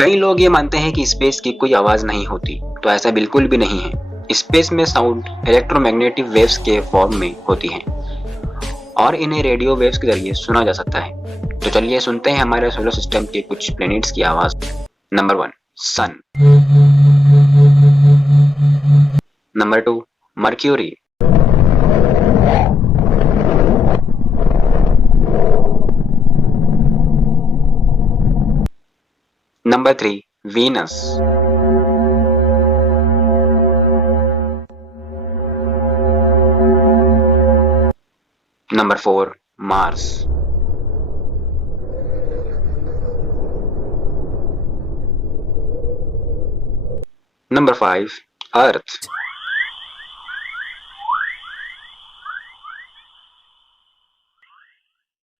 कई लोग ये मानते हैं कि स्पेस की कोई आवाज नहीं होती, तो ऐसा बिल्कुल भी नहीं है। स्पेस में साउंड इलेक्ट्रोमैग्नेटिक वेव्स के फॉर्म में होती हैं और इन्हें रेडियो वेव्स के जरिए सुना जा सकता है। तो चलिए सुनते हैं हमारे सोलर सिस्टम के कुछ प्लैनेट्स की आवाज। Number 1 sun. Number 2 Mercury. Number 3 Venus. Number 4 Mars. Number 5 अर्थ।